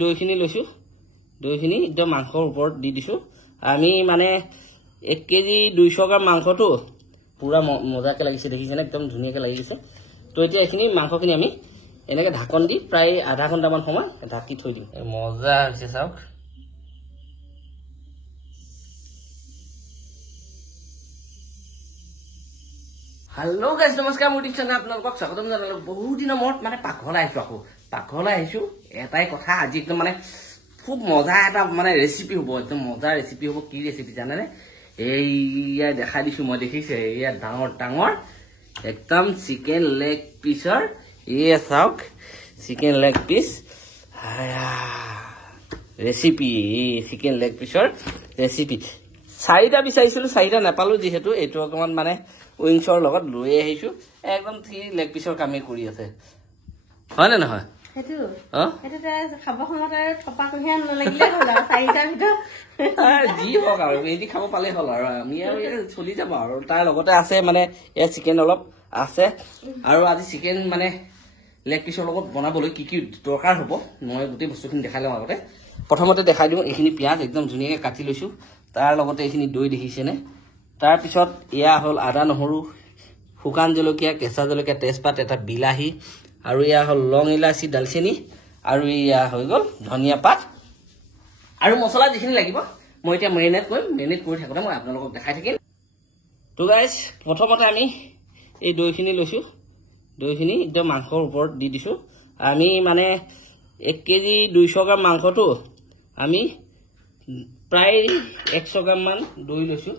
দৈখিনি লৈছো দৈখিনি একদম মাংসৰ ওপৰত দি দিছো আমি মানে 1 কেজি 200 গ্ৰাম মাংসটো পুৰা মজাকে লাগিছে দেখিছেনে একদম ধুনীয়াকে লাগি গৈছে তো এতিয়া এখিনি মাংসখিনি আমি এনেকে ঢাকন দি প্ৰায় আধা ঘণ্টা মান সময় ঢাকি থৈ দিম মজা হৈছে চাওক हेलो गाइस नमस्कार मोर टिप्स आपलोक स्वागतम जनालो बहुत दिन मत माने पाखला आइसु एटाई कथा आज एकदम माने खूब मजा एटा माने रेसिपी होबो एकदम मजा रेसिपी होबो की रेसिपी जानाने एया देखा दिसु म देखिसे एया डांगर एकदम चिकेन लेग पीसर ये साउक chicken leg piece recipe chicken leg पीसर रेसिपी চাৰিটা বিচাৰিছিলো চাৰিটা নাপালো যেহেতু এটো অকমান মানে উইংছৰ লগত লৈ আহিছো একদম থি লেগ পিছৰ কামে কৰি আছে হয় না নহয় হেতু হেতুতে খাব সময়তে থপা কহিয়া নলাগিলে হ'ল চাৰিটা ভিতৰ জি হক আৰু এদি খাব পালে হ'ল আৰু আমি আৰু চলি যাব আৰু তাৰ লগতে আছে মানে এ চিকেন অলপ আছে আৰু আজি চিকেন মানে লেগ পিছৰ লগত বনাবলৈ কি কি দৰকাৰ হ'ব মই গোটেই বস্তুখিনি দেখাইলাম আগতে প্ৰথমতে দেখাই দিও এখিনি পিয়াজ একদম ধুনীয়াকৈ কাটি লৈছো তাৰ লগতে এখিনি দৈ দেখিছেনে তাৰ পিছত ইয়া হল আদা নহৰু শুকান জলকীয়া কেঁচা জলকীয়া তেজপাত এটা বিলাহী আৰু ইয়া হল লং ইলাচি দালচেনি আৰু ইয়া হৈ গল ধনিয়া পাত আৰু মছলা যিখিনি লাগিব মই এতিয়া মেৰিনেট কৰি থাকোতে মই আপোনালোকক দেখাই থাকিম তো গাইস প্ৰথমতে আমি এই দৈখিনি লৈছো দৈখিনি একদম মাংসৰ ওপৰত দি দিছো আমি মানে 1 কেজি 200 গ্ৰাম মাংসটো আমি প্ৰায় 100 গ্ৰাম মান দৈ লৈছো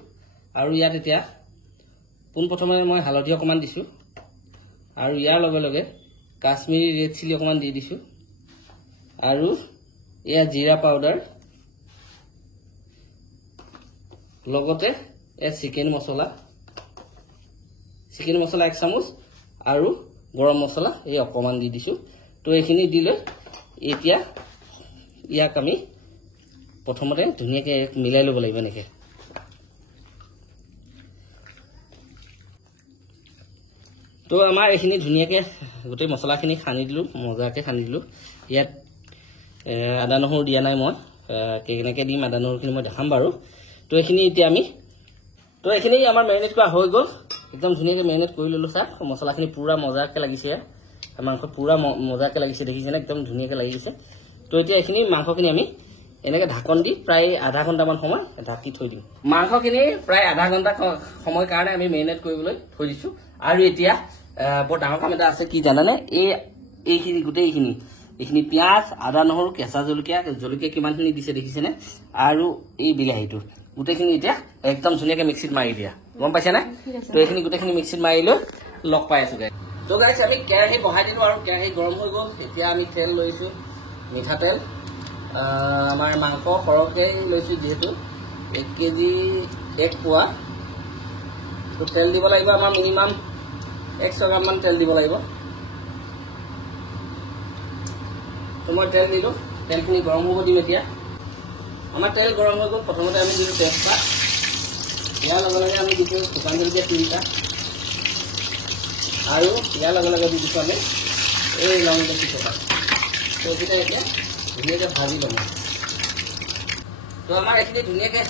আৰু ইয়াত এতিয়া পোন প্ৰথমে মই হালধি অকমান দিছো আৰু ইয়াৰ লগে লগে কাশ্মীৰী ৰেড চিলি অকমান দি দিছো আৰু ইয়া জিৰা পাউডাৰ লগতে এ চিকেন মছলা 1 চামুচ আৰু গৰম মছলা এই অকমান দি দিছো তো এইখিনি দিলে এতিয়া ইয়াক আমি প্ৰথমতে ধুনীয়াকৈ মিলাই ল'ব লাগিব নেকি তো আমাৰ এইখিনি ধুনীয়াকৈ গোটেই মছলাখিনি খানি দিলো মজাকে খানি দিলো ইয়াত আদা নহৰু দিয়া নাই মই কেনেকৈ দিম আদা নহৰুখিনি মই দেখাম বাৰু তো এইখিনি এতিয়া আমি তো এইখিনি আমাৰ মেৰিনেট কৰা হৈ গ'ল একদম ধুনীয়াকৈ মেৰিনেট কৰি ললো চাক মছলাখিনি পুৰা মজাকে লাগিছে মাংস পুৰা মজাকে লাগিছে দেখিছেনে একদম ধুনীয়াকৈ লাগি গৈছে তো এতিয়া এইখিনি মাংসখিনি আমি এনেকে ঢাকন দি প্ৰায় আধা ঘণ্টা মান সময় ঢাকি থৈ দিম মাংসখিনি প্ৰায় আধা ঘণ্টা সময় কাৰণে আমি মেৰিনেট কৰিবলৈ থৈ দিছো আৰু এতিয়া বৰ ডাঙৰ কাম এটা আছে কি জানানে এইখিনি গোটেই এইখিনি পিয়াজ আদা নহৰু কেঁচা জলকীয়া কিমানখিনি দিছে দেখিছেনে আৰু এই বিলাহীটো গোটেইখিনি এতিয়া একদম ধুনীয়াকৈ মিক্সিত মাৰি দিয়া গম পাইছেনে তো এইখিনি গোটেইখিনি মিক্সিত মাৰি লৈ লগ পাই আছো গাইছ তো গাইছ আমি কেৰাহী বহাই দিলো আৰু কেৰাহী গৰম হৈ গ'ল এতিয়া আমি তেল লৈছো মিঠাতেল আমাৰ মাংস সৰহকৈ লৈছো যেহেতু 1 কেজি 1 পোৱা তো তেল দিব লাগিব আমাৰ মিনিমাম 100 গ্ৰাম মান তেল দিব লাগিব তো মই তেল দিলো তেলখিনি গৰম হ'ব দিম এতিয়া আমাৰ তেল গৰম হৈ গ'ল প্ৰথমতে আমি দিলো তেজপাত ইয়াৰ লগে লগে আমি দিছো শুকান জলকীয়া 3টা আৰু ইয়াৰ লগে লগে দি দিছো আমি এই লং ইলাচি টুকুৰা তো এইকেইটা এতিয়া ধুনীয়াকৈ ভাজি ল'ম তো আমাৰ এইখিনি ধুনীয়াকৈ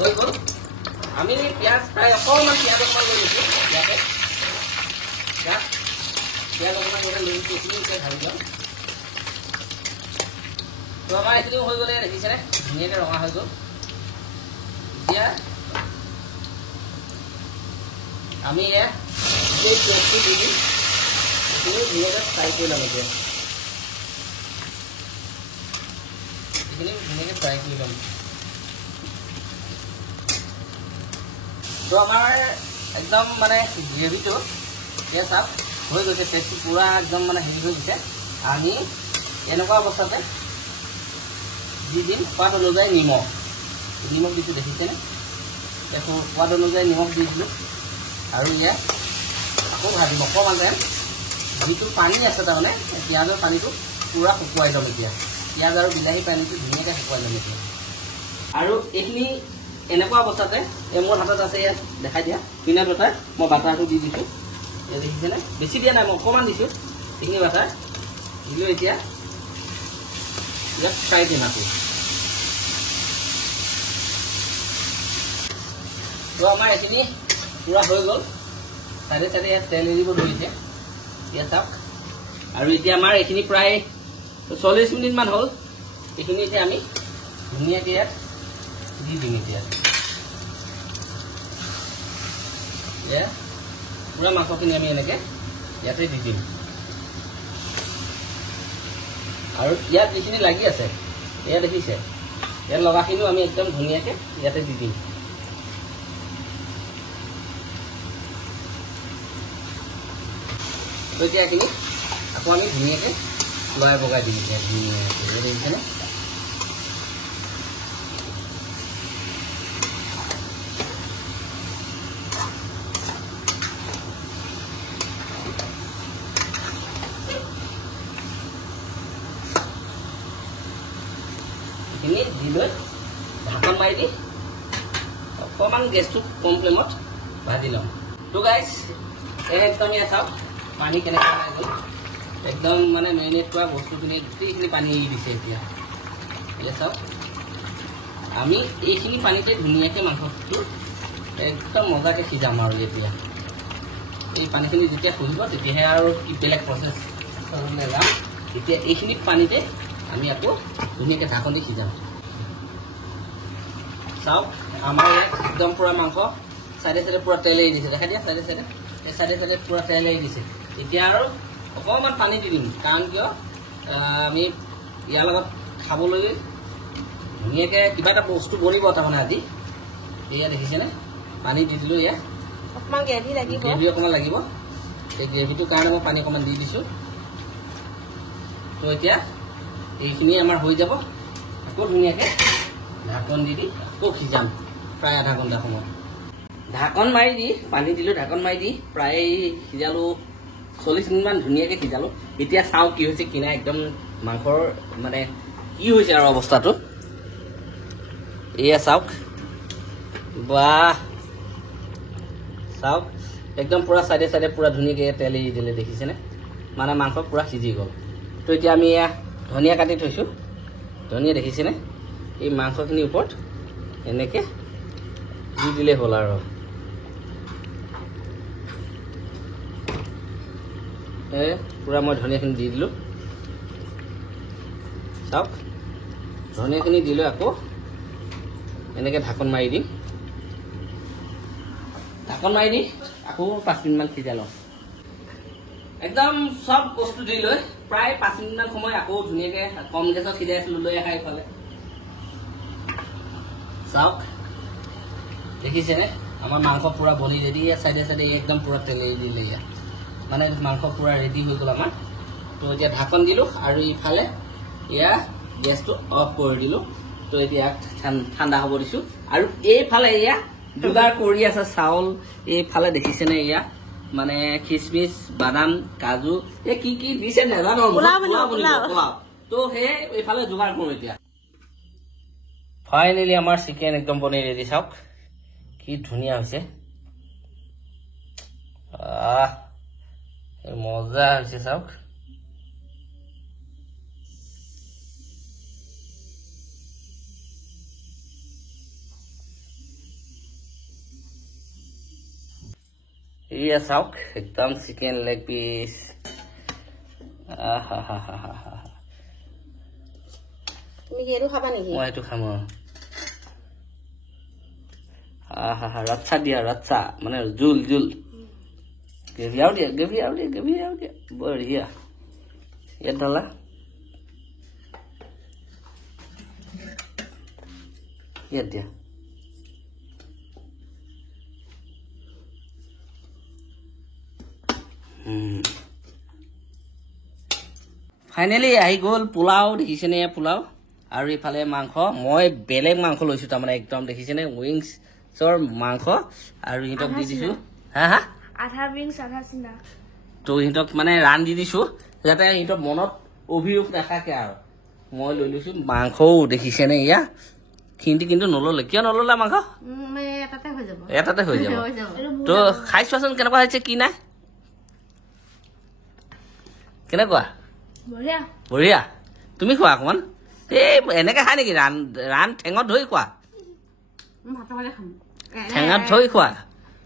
হৈ গ'ল আমি পিঁয়াজ প্ৰায় অকণমান পিঁয়াজ অকণমান লৈ লৈছোঁ ইয়াতে পিঁয়াজ অকণমান ইয়াতে লৈ লৈছোঁ এইখিনি এতিয়া ভাজি ল'ম তো আমাৰ এইখিনি হৈ গ'লে দেখিছেনে ধুনীয়াকৈ ৰঙা হৈ গ'ল এতিয়া আমি এই পিঁয়াজটো দি দিম এইখিনি ধুনীয়াকৈ ফ্ৰাই কৰি ল'ম এতিয়া ধুনীয়াকৈ ফ্ৰাই কৰি ল'ম তো আমাৰ একদম মানে গ্ৰেভিটো এতিয়া চাওক হৈ গৈছে টেষ্টটো পুৰা একদম মানে হেৰি হৈ গৈছে আমি এনেকুৱা অৱস্থাতে দি দিম সোৱাদ অনুযায়ী নিমখ দিছোঁ দেখিছেনে দেখোঁ সোৱাদ অনুযায়ী নিমখ দি দিলোঁ আৰু ইয়াত আকৌ ভাজিম অকণমান যেন যিটো পানী আছে তাৰমানে পিঁয়াজৰ পানীটো পুৰা শুকুৱাই ল'ম এতিয়া পিঁয়াজ আৰু বিলাহী পানীটো ধুনীয়াকৈ শুকুৱাই ল'ম এতিয়া আৰু এইখিনি এনেকুৱা অৱস্থাতে মোৰ হাতত আছে ইয়াত দেখাই দিয়া পিনাট বাটাৰ মই বাটাৰটো দি দিছোঁ দেখিছেনে বেছি দিয়া নাই মই অকণমান দিছোঁ এইখিনি বাটাৰ দিলোঁ এতিয়া ইয়াত ফ্ৰাই দিম আকৌ তো আমাৰ এইখিনি পুৰা হৈ গ'ল চাইডে চাইডে ইয়াত তেল এৰিব ধৰিছে ইয়াত চাওক আৰু এতিয়া আমাৰ এইখিনি প্ৰায় 40 মিনিটমান হ'ল এইখিনি এতিয়া আমি ধুনীয়াকৈ ইয়াত দি দিম এতিয়া পুৰা মাংসখিনি আমি এনেকৈ ইয়াতে দি দিম আৰু ইয়াত যিখিনি লাগি আছে এয়া দেখিছে ইয়াত লগাখিনিও আমি একদম ধুনীয়াকৈ ইয়াতে দি দিম তো এতিয়া এইখিনি আকৌ আমি ধুনীয়াকৈ লৰাই বগাই দিম এতিয়া ধুনীয়াকৈ দেখিছেনে এইখিনি দি লৈ ঢাকন মাৰি দি অকণমান গেছটো কম ফ্লেমত ভাজি ল'ম তো গাইজ একদম ইয়াত চাওক পানী কেনেকৈ ওলাই গ'ল একদম মানে মেৰিনেট কৰা বস্তুখিনি গোটেইখিনি পানী এৰি দিছে এতিয়া ইয়াত চাওক আমি এইখিনি পানীতে ধুনীয়াকৈ মাংসটো একদম মজাকৈ সিজাম আৰু এতিয়া এই পানীখিনি যেতিয়া শুহিব তেতিয়াহে আৰু কি বেলেগ প্ৰচেছ যাম এতিয়া এইখিনি পানীতে আমি আকৌ ধুনীয়াকৈ ঢাকন দি সিজাম চাওক আমাৰ ইয়াত একদম পুৰা মাংস চাইডে চাইডে পুৰা তেল এৰি দিছে দেখা দিয়া চাইডে চাইডে এই চাইডে চাইডে পুৰা তেল এৰি দিছে এতিয়া আৰু অকণমান পানী দি দিম কাৰণ কিয় আমি ইয়াৰ লগত খাবলৈ ধুনীয়াকৈ কিবা এটা বস্তু বনিব তাৰমানে আজি এয়া দেখিছেনে পানী দি দিলোঁ এয়া অকণমান গ্ৰেভি লাগিব গ্ৰেভি অকণমান লাগিব এই গ্ৰেভিটোৰ কাৰণে মই পানী অকণমান দি দিছোঁ তো এতিয়া এইখিনি আমাৰ হৈ যাব আকৌ ধুনীয়াকৈ ঢাকন দি দি আকৌ সিজাম প্ৰায় আধা ঘণ্টা সময় ঢাকন মাৰি দি পানী দিলোঁ ঢাকন মাৰি দি প্ৰায় সিজালোঁ 40 মিনিটমান ধুনীয়াকৈ সিজালোঁ এতিয়া চাওঁ কি হৈছে কি নাই একদম মাংসৰ মানে কি হৈছে আৰু অৱস্থাটো এয়া চাওক বাহ চাওক একদম পুৰা চাইডে চাইডে পুৰা ধুনীয়াকৈ তেল এৰি দিলে দেখিছেনে মানে মাংস পুৰা সিজি গ'ল তো এতিয়া আমি এয়া ধনিয়া কাটি থৈছোঁ ধনিয়া দেখিছেনে এই মাংসখিনিৰ ওপৰত এনেকৈ দি দিলে হ'ল আৰু পুৰা মই ধনিয়াখিনি দি দিলোঁ চাওক ধনিয়াখিনি দিলোঁ আকৌ এনেকৈ ঢাকন মাৰি দিম ঢাকন মাৰি দি আকৌ 5 মিনিটমান সিজাই লওঁ একদম সব বস্তু দি লৈ প্ৰায় 5 মিনিটমান সময় আকৌ ধুনীয়াকৈ কম গেছত সিজাই আছিলোঁ লৈ আহা এইফালে চাওক দেখিছেনে আমাৰ মাংস পুৰা বনি ৰেডি চাইডে চাইডে একদম পুৰা তেল এৰি দিলে ইয়াত মানে মাংস পুৰা ৰেডি হৈ গ'ল আমাৰ তো এতিয়া ঢাকন দিলোঁ আৰু ইফালে এয়া গেছটো অফ কৰি দিলোঁ তো এতিয়া ঠাণ্ডা হ'ব দিছোঁ আৰু এইফালে এয়া যোগাৰ কৰি আছে চাউল এইফালে দেখিছেনে এয়া মানে খিচমিচ বাদাম কাজু এই কি কি দিছে নাজানো পোলাও তো সেই এইফালে যোগাৰ কৰোঁ এতিয়া ফাইনেলি আমাৰ চিকেন একদম বনি ৰেডি চাওক কি ধুনীয়া হৈছে মজা হৈছে চাওক এয়া চাওক একদম চিকেন লেগ পিস তুমি কি এইটো খাবা নেকি মই এইটো খাম ৰাচ্ছা দিয়া ৰাচ্ছা মানে জোল জোল গ্ৰেভি আৰু দিয়া বঢ়িয়া ইয়াত ঢালা ইয়াত দিয়া ফাইনেলি আহি গ'ল পোলাও দেখিছেনে পোলাও আৰু ইফালে মাংস মই বেলেগ মাংস লৈছোঁ তাৰমানে একদম দেখিছেনে উইংছৰ মাংস আৰু সিহঁতক দি দিছোঁ হা আধা উইংছ আধা চিনা তো সিহঁতক মানে ৰান দি দিছোঁ যাতে সিহঁতৰ মনত অভিযোগ নাথাকে আৰু মই লৈ লৈছোঁ মাংসও দেখিছেনে এয়া সিহঁতি কিন্তু নল'লে কিয় নল'লে মাংস এটাতে হৈ যাব তো খাই চোৱাচোন কেনেকুৱা হৈছে কি নাই কেনেকুৱা বঢ়িয়া তুমি খোৱা অকণমান এই এনেকে খাই নেকি ৰান ঠেঙত ধৰি খোৱা ভাতৰ সৈতে খাম ঠেঙত ধৰি খোৱা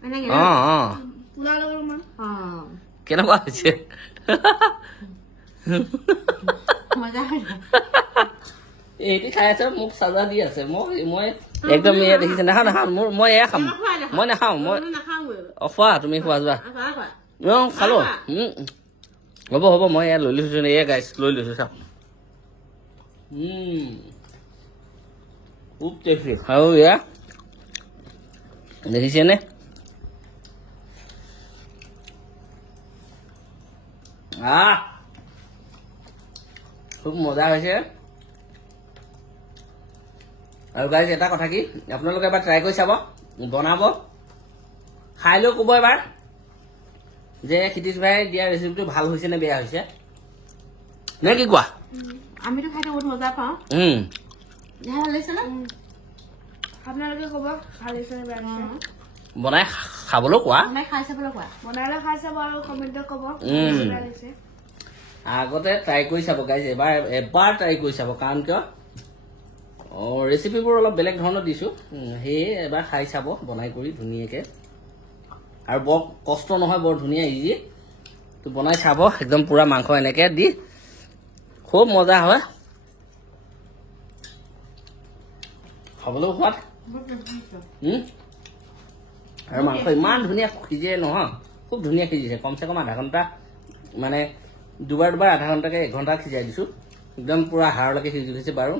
এনেকে পোলাও লগত মই কেনেকুৱা হৈছে মজা হৈ এইটি খাই আছে মোক চাজা দি আছে মই একদম এয়া দেখিছে নাখাওঁ মই এয়া খাম মই নাখাওঁ মই খোৱা তুমি খোৱা যোৱা খালো হ'ব মই এয়া লৈ লৈছো এয়া গাইছ লৈ লৈছো চাওক খুব টেষ্টি আৰু এয়া দেখিছেনে খুব মজা হৈছে আৰু গাইজ এটা কথা কি আপোনালোকে এবাৰ ট্ৰাই কৰি চাব বনাব খাই লৈ ক'ব এবাৰ যে ক্ষিতিশ ভাই দিয়া ৰেচিপিটো ভাল হৈছে নে বেয়া হৈছে নে কি কোৱা আমিতো খাই বহুত মজা পাওঁ ভাল লাগিছে ন আপোনালোকে ক'ব ভাল হৈছে নে বেয়া হৈছে বনাই খাবলৈ কোৱা বনাই খাই চাবলৈ কোৱা বনালে খাই চাব আৰু কমেণ্টত ক'ব বেয়া লাগিছে আগতে ট্ৰাই কৰি চাব গাইজ এবাৰ ট্ৰাই কৰি চাব কাৰণ কিয় ৰেচিপিবোৰ অলপ বেলেগ ধৰণৰ দিছোঁ সেয়ে এবাৰ খাই চাব বনাই কৰি ধুনীয়াকৈ আৰু বৰ কষ্ট নহয় বৰ ধুনীয়া ইজি তো বনাই চাব একদম পুৰা মাংস এনেকৈ দি খুব মজা হয় খাবলৈও সোৱাদ আৰু মাংস ইমান ধুনীয়া সিজে নহয় খুব ধুনীয়া সিজিছে কমচে কম আধা ঘণ্টা মানে দুবাৰ আধা ঘণ্টাকৈ 1 ঘণ্টা সিজাই দিছোঁ একদম পুৰা হাড়লৈকে সিজি গৈছে বাৰু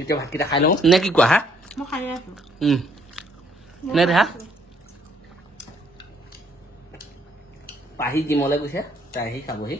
এতিয়া ভাতকেইটা খাই লওঁ নে কি কোৱা হা মই খাই আছো নে দেখা পাহি জিমলৈ গৈছে তাই আহি খাবহি